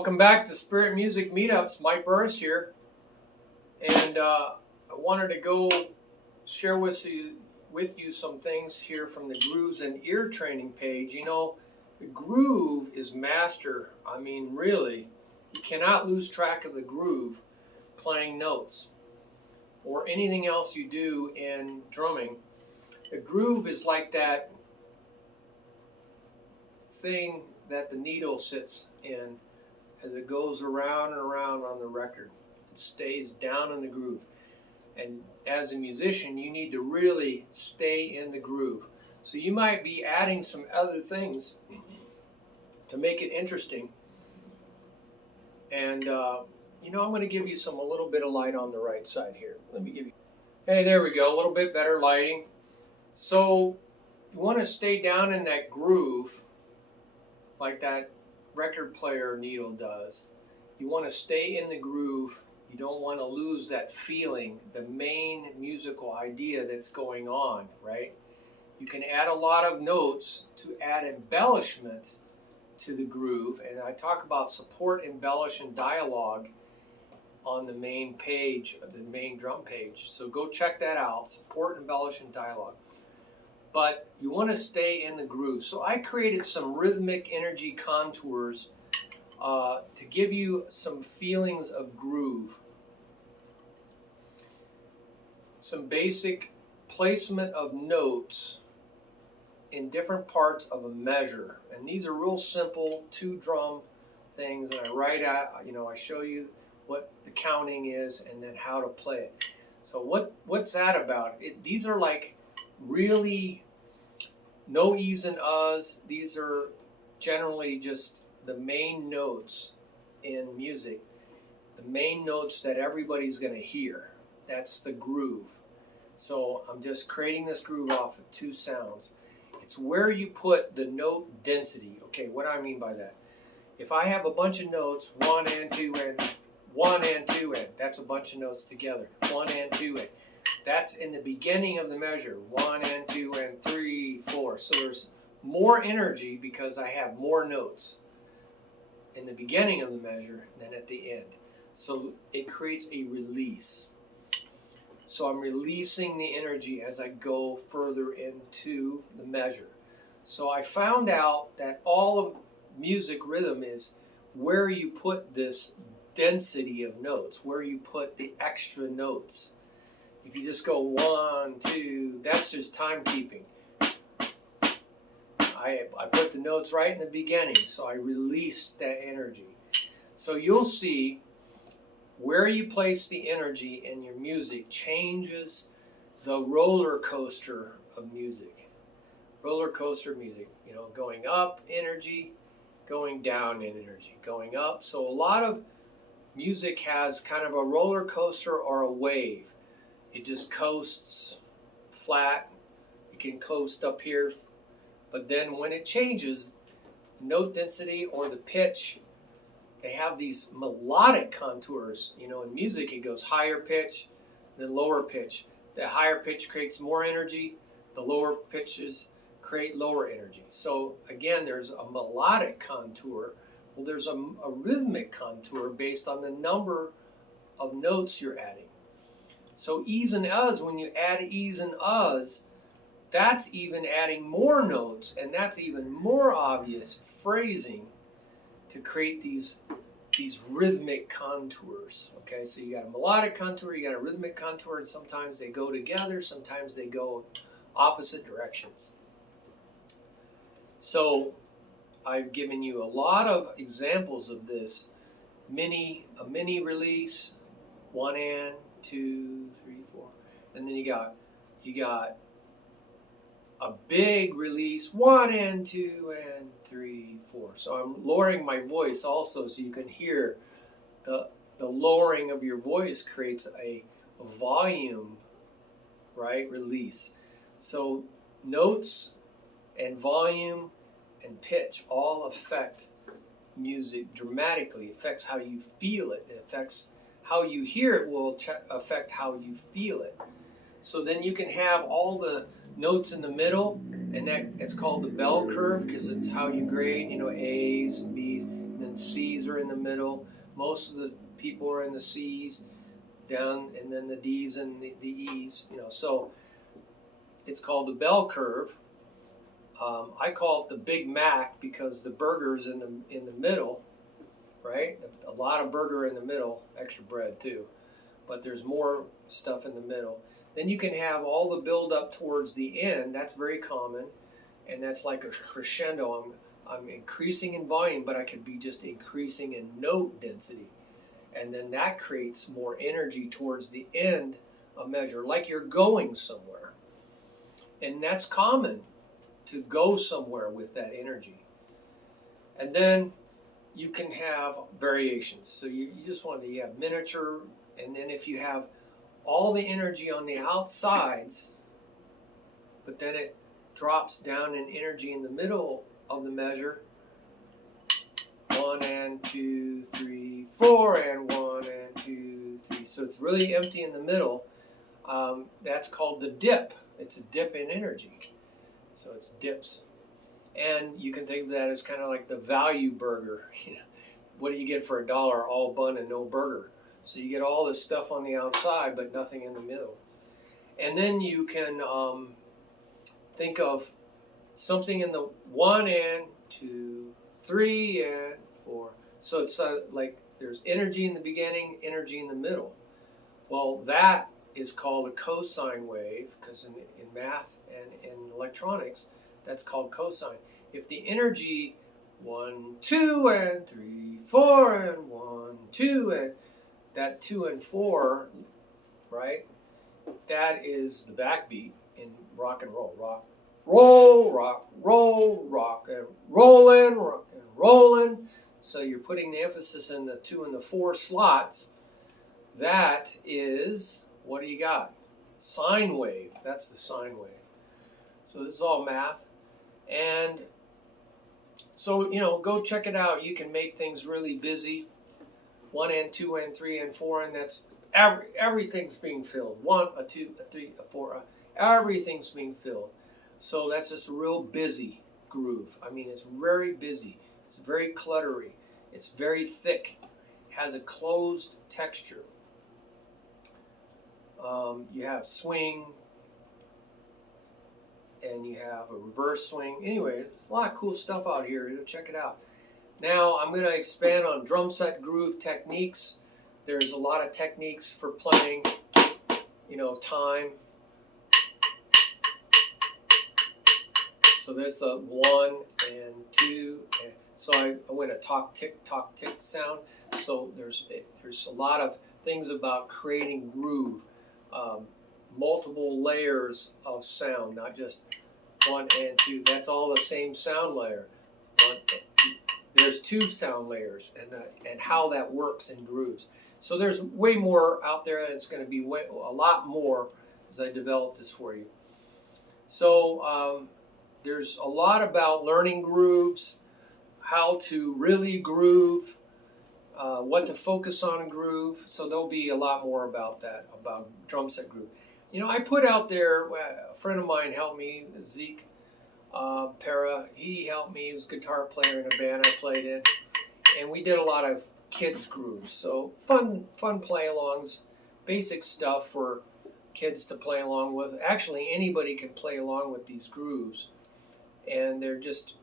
Welcome back to Spirit Music Meetups. Mike Burris here, and I wanted to go share with you some things here from the Grooves and Ear Training page. You know, the groove is master. I mean, really, you cannot lose track of the groove playing notes or anything else you do in drumming. The groove is like that thing that the needle sits in as it goes around and around on the record. It stays down in the groove. And as a musician, you need to really stay in the groove. So you might be adding some other things to make it interesting. And, you know, I'm going to give you a little bit of light on the right side here. Let me give you, hey, there we go, a little bit better lighting. So you want to stay down in that groove like that record player needle does. You want to stay in the groove. You don't want to lose that feeling, the main musical idea that's going on, right? You can add a lot of notes to add embellishment to the groove, and I talk about support, embellish, and dialogue on the main page, the main drum page. So go check that out, support, embellish, and dialogue. But you want to stay in the groove. So I created some Rhythmic-Energy Contours to give you some feelings of groove. Some basic placement of notes in different parts of a measure. And these are real simple 2-drum things. And I write out, you know, I show you what the counting is and then how to play it. So what's that about? These are like really no e's and uhs. These are generally just the main notes in music, the main notes that everybody's going to hear. That's the groove. So I'm just creating this groove off of 2 sounds. It's where you put the note density. Okay, what do I mean by that? If I have a bunch of notes, 1 and 2 and 1 and 2 and, that's a bunch of notes together. 1 and 2 and. That's in the beginning of the measure. 1 and 2 and 3, 4. So there's more energy because I have more notes in the beginning of the measure than at the end. So it creates a release. So I'm releasing the energy as I go further into the measure. So I found out that all of music rhythm is where you put this density of notes, where you put the extra notes. If you just go 1, 2, that's just timekeeping. I put the notes right in the beginning, so I released that energy. So you'll see where you place the energy in your music changes the roller coaster of music. Roller coaster music, you know, going up energy, going down in energy, going up. So a lot of music has kind of a roller coaster or a wave. It just coasts flat. You can coast up here. But then when it changes, the note density or the pitch, they have these melodic contours. You know, in music, it goes higher pitch, then lower pitch. The higher pitch creates more energy. The lower pitches create lower energy. So again, there's a melodic contour. Well, there's a rhythmic contour based on the number of notes you're adding. So e's and uhs, when you add e's and uhs, that's even adding more notes, and that's even more obvious phrasing to create these rhythmic contours. Okay, so you got a melodic contour, you got a rhythmic contour, and sometimes they go together, sometimes they go opposite directions. So I've given you a lot of examples of this. A mini release, 1 and 2, 3, 4, and then you got a big release, 1 and 2 and 3, 4. So I'm lowering my voice also so you can hear the lowering of your voice creates a volume, right, release. So notes and volume and pitch all affect music dramatically. It affects how you feel it. It affects how you hear it will affect how you feel it. So then you can have all the notes in the middle, and that it's called the bell curve because it's how you grade, you know, A's, B's, and then then C's are in the middle. Most of the people are in the C's down, and then the D's and the E's. So it's called the bell curve. I call it the Big Mac because the burger's in the middle, right? A lot of burger in the middle, extra bread too, but there's more stuff in the middle. Then you can have all the build up towards the end. That's very common, and that's like a crescendo. I'm increasing in volume, but I could be just increasing in note density, and then that creates more energy towards the end of measure, like you're going somewhere, and that's common to go somewhere with that energy. And then you can have variations. So you just want to have miniature, and then if you have all the energy on the outsides, but then it drops down in energy in the middle of the measure. 1 and 2, 3, 4, and 1 and 2, 3. So it's really empty in the middle. That's called the dip. It's a dip in energy. So it's dips. And you can think of that as kind of like the value burger. What do you get for $1? All bun and no burger. So you get all this stuff on the outside, but nothing in the middle. And then you can think of something in the 1 and 2, 3 and 4. So it's like there's energy in the beginning, energy in the middle. Well, that is called a cosine wave, because in math and in electronics, that's called cosine. If the energy 1, 2, and 3, 4, and 1, 2, and that 2 and 4, right? That is the backbeat in rock and roll. Rock, roll, rock, roll, rock, and rollin', rock, and rollin'. So you're putting the emphasis in the 2 and the 4 slots. That is, what do you got? Sine wave. That's the sine wave. So this is all math. And so, go check it out. You can make things really busy. 1 and 2 and 3 and 4, and that's everything's being filled. 1, a 2, a 3, a 4, everything's being filled. So that's just a real busy groove. I mean, it's very busy. It's very cluttery. It's very thick. Has a closed texture. You have swing, and you have a reverse swing. Anyway, there's a lot of cool stuff out here. Check it out. Now I'm going to expand on drum set groove techniques. There's a lot of techniques for playing, time. So there's the 1 and 2. And so I went a talk tick sound. So there's a lot of things about creating groove. Multiple layers of sound, not just 1 and 2. That's all the same sound layer. 1 and 2. There's 2 sound layers, and how that works in grooves. So there's way more out there, and it's going to be a lot more as I develop this for you. So there's a lot about learning grooves, how to really groove, what to focus on in groove. So there'll be a lot more about that, about drum set groove. I put out there, a friend of mine helped me, Zeke, Para, he helped me. He was a guitar player in a band I played in, and we did a lot of kids grooves. So fun play-alongs, basic stuff for kids to play along with. Actually, anybody can play along with these grooves, and they're just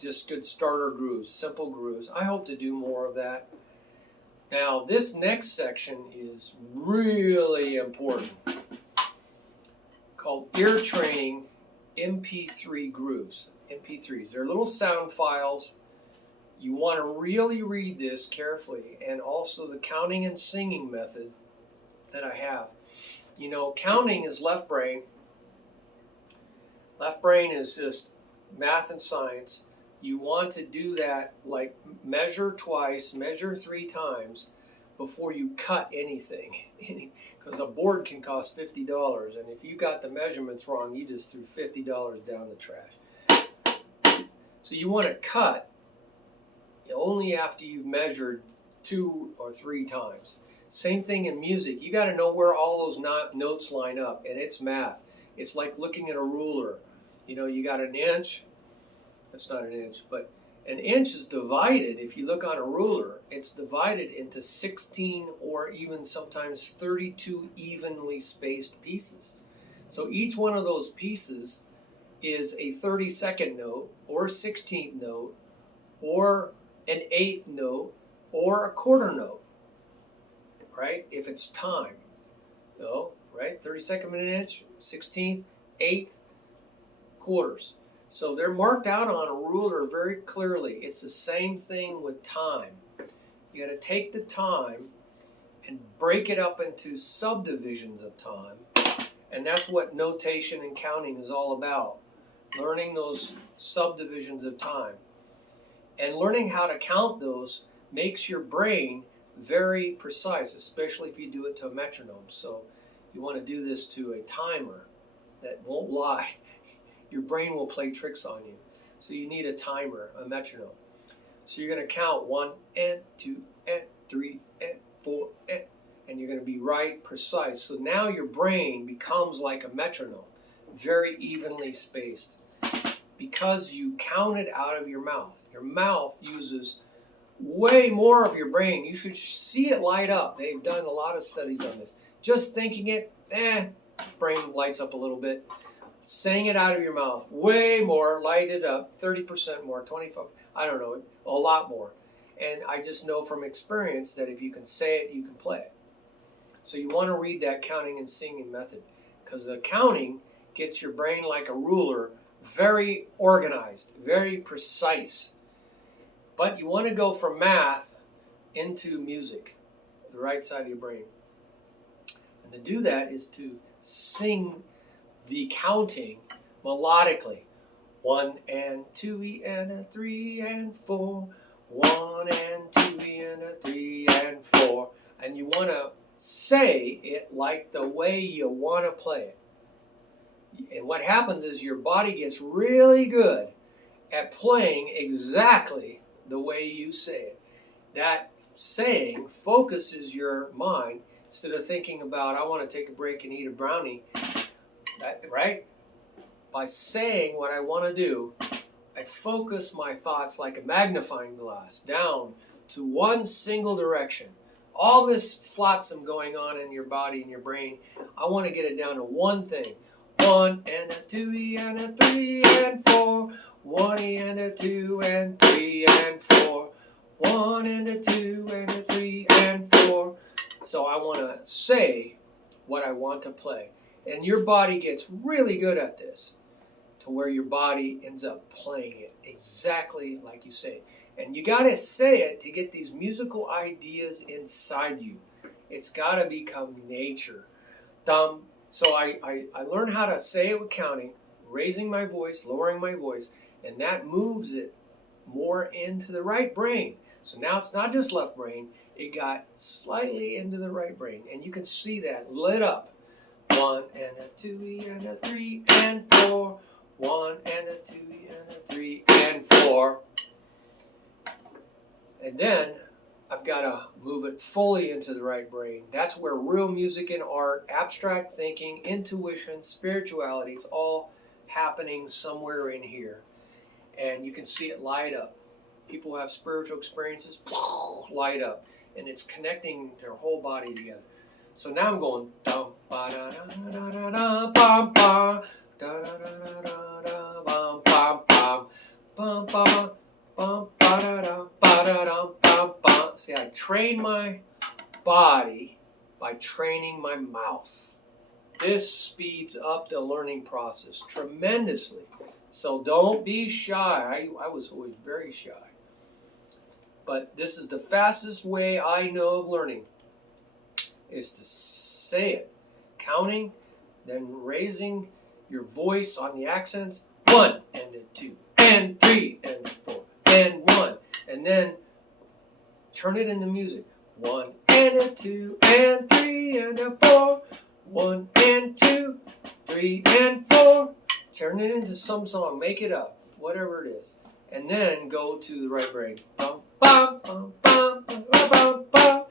good starter grooves, simple grooves. I hope to do more of that. Now, this next section is really important, called ear training MP3 grooves. MP3s. They're little sound files. You want to really read this carefully, and also the counting and singing method that I have. Counting is left brain. Left brain is just math and science. You want to do that, like measure twice, measure 3 times before you cut anything. Because a board can cost $50, and if you got the measurements wrong, you just threw $50 down the trash. So you want to cut only after you've measured 2 or 3 times. Same thing in music. You got to know where all those notes line up, and it's math. It's like looking at a ruler. You got an inch. That's not an inch, but An inch is divided, if you look on a ruler, it's divided into 16 or even sometimes 32 evenly spaced pieces. So each one of those pieces is a 32nd note or a 16th note or an 8th note or a quarter note, right? If it's time. So, right, 32nd of an inch, 16th, 8th, quarters. So they're marked out on a ruler very clearly. It's the same thing with time. You got to take the time and break it up into subdivisions of time. And that's what notation and counting is all about. Learning those subdivisions of time. And learning how to count those makes your brain very precise, especially if you do it to a metronome. So you want to do this to a timer that won't lie. Your brain will play tricks on you. So you need a timer, a metronome. So you're going to count 1 and 2 and 3 and 4 and you're going to be right, precise. So now your brain becomes like a metronome, very evenly spaced, because you count it out of your mouth. Your mouth uses way more of your brain. You should see it light up. They've done a lot of studies on this. Just thinking it, brain lights up a little bit. Saying it out of your mouth, way more, light it up, 30% more, 25%, I don't know, a lot more. And I just know from experience that if you can say it, you can play it. So you want to read that counting and singing method, because the counting gets your brain like a ruler, very organized, very precise. But you want to go from math into music, the right side of your brain. And to do that is to sing the counting melodically. 1 and 2 and a 3 and 4. 1 and 2 and a 3 and 4. And you want to say it like the way you want to play it. And what happens is your body gets really good at playing exactly the way you say it. That saying focuses your mind instead of thinking about, I want to take a break and eat a brownie. Right? By saying what I want to do, I focus my thoughts like a magnifying glass down to one single direction. All this flotsam going on in your body and your brain, I want to get it down to one thing. 1 and a 2 and a 3 and 4. 1 and a 2 and 3 and 4. 1 and a 2 and a 3 and 4. So I want to say what I want to play. And your body gets really good at this, to where your body ends up playing it exactly like you say it. And you got to say it to get these musical ideas inside you. It's got to become nature. So I learned how to say it with counting, raising my voice, lowering my voice, and that moves it more into the right brain. So now it's not just left brain, it got slightly into the right brain. And you can see that lit up. 1 and a 2 and a 3 and 4. 1 and a 2 and a 3 and 4. And then I've got to move it fully into the right brain. That's where real music and art, abstract thinking, intuition, spirituality, it's all happening somewhere in here. And you can see it light up. People who have spiritual experiences, light up. And it's connecting their whole body together. So now I'm going dum ba da da da da da bum ba da da da da da bum bum bum bum bum bum ba da da ba da da bum bum. See, I train my body by training my mouth. This speeds up the learning process tremendously. So don't be shy. I was always very shy. But this is the fastest way I know of learning, is to say it. Counting, then raising your voice on the accents. 1 and a 2 and 3 and 4 and 1. And then turn it into music. 1 and a 2 and 3 and a 4. 1 and 2, 3 and 4. Turn it into some song. Make it up. Whatever it is. And then go to the right brain. Bum, bum, bum, bum, bum, bum, bum.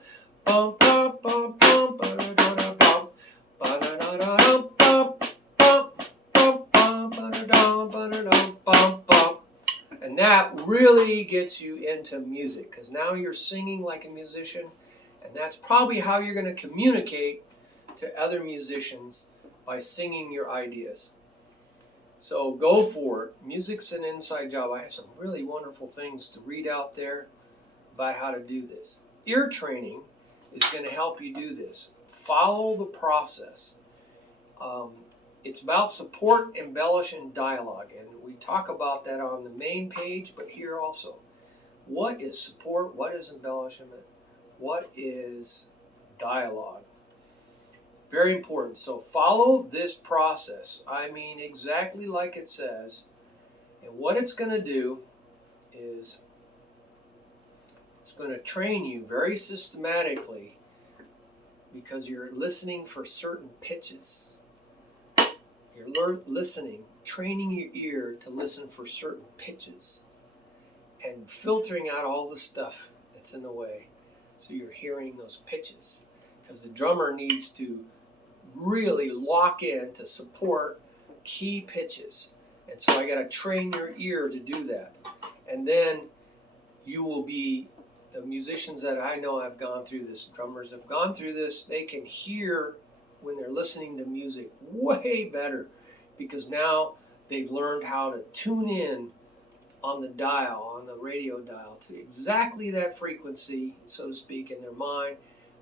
Bum, bum, bum, bum, ba da da da bum, ba da da da bum, bum, bum, bum, ba da da bum, bum. And now that really gets you into music, because now you're singing like a musician, and that's probably how you're going to communicate to other musicians, by singing your ideas. So go for it. Music's an inside job. I have some really wonderful things to read out there about how to do this. Ear training is going to help you do this. Follow the process. It's about support, embellish, and dialogue. And we talk about that on the main page, but here also. What is support? What is embellishment? What is dialogue? Very important. So follow this process. I mean, exactly like it says. And what it's going to do is it's going to train you very systematically, because you're listening for certain pitches. You're listening, training your ear to listen for certain pitches and filtering out all the stuff that's in the way. So you're hearing those pitches, because the drummer needs to really lock in to support key pitches. And so I got to train your ear to do that. And then you will be, the musicians that I know have gone through this, drummers have gone through this, they can hear when they're listening to music way better, because now they've learned how to tune in on the dial, on the radio dial, to exactly that frequency, so to speak, in their mind,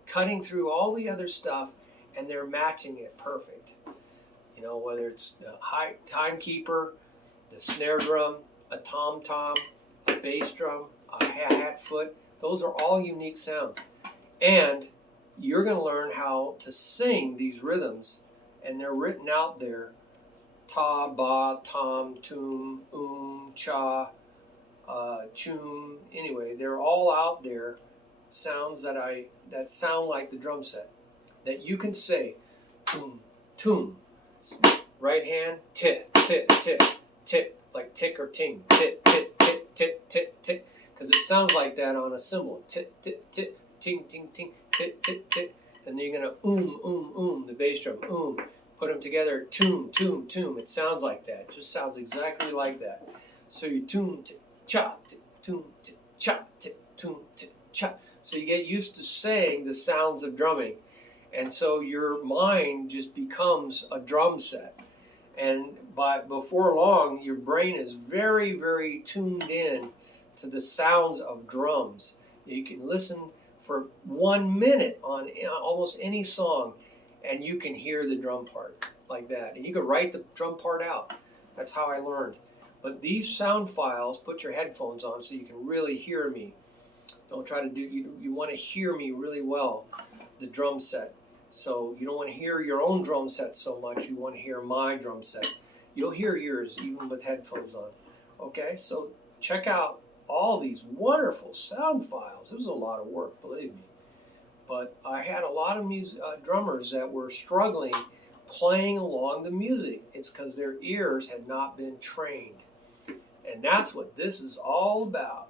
cutting through all the other stuff, and they're matching it perfect. You know, whether it's the high timekeeper, the snare drum, a tom-tom, a bass drum, a hi-hat foot, those are all unique sounds. And you're going to learn how to sing these rhythms, and they're written out there. Ta, ba, tom, tum, cha, chum. Anyway, they're all out there. Sounds that sound like the drum set, that you can say, tum, tum. Right hand, tit, tit, tit, tit, like tick or ting, tit, tit, tit, tit, tit, tit, because it sounds like that on a cymbal. Tit, tit, tit, ting, ting, ting, tit, tit, tit. And then you're going to the bass drum, Put them together, toom, toom, toom. It sounds like that. It just sounds exactly like that. So you toom, tit, cha, tit, toom, tit, cha, tit, toom, tit, cha. So you get used to saying the sounds of drumming. And so your mind just becomes a drum set. And before long, your brain is very, very tuned in to the sounds of drums. You can listen for 1 minute on almost any song, and you can hear the drum part like that. And you can write the drum part out. That's how I learned. But these sound files, put your headphones on so you can really hear me. Don't try to do, you want to hear me really well, the drum set. So you don't want to hear your own drum set so much. You want to hear my drum set. You'll hear yours even with headphones on. Okay, so check out all these wonderful sound files. It was a lot of work, believe me. But I had a lot of drummers that were struggling playing along the music. It's because their ears had not been trained. And that's what this is all about.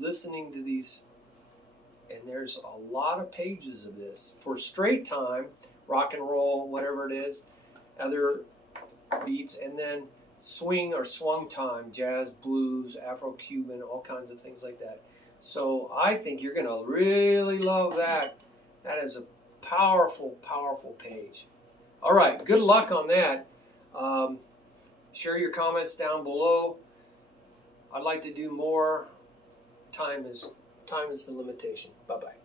Listening to these. And there's a lot of pages of this. For straight time, rock and roll, whatever it is, other beats, and then swing or swung time, jazz, blues, Afro-Cuban, all kinds of things like that. So I think you're going to really love that. That is a powerful, powerful page. All right, good luck on that. Share your comments down below. I'd like to do more. Time is the limitation. Bye-bye.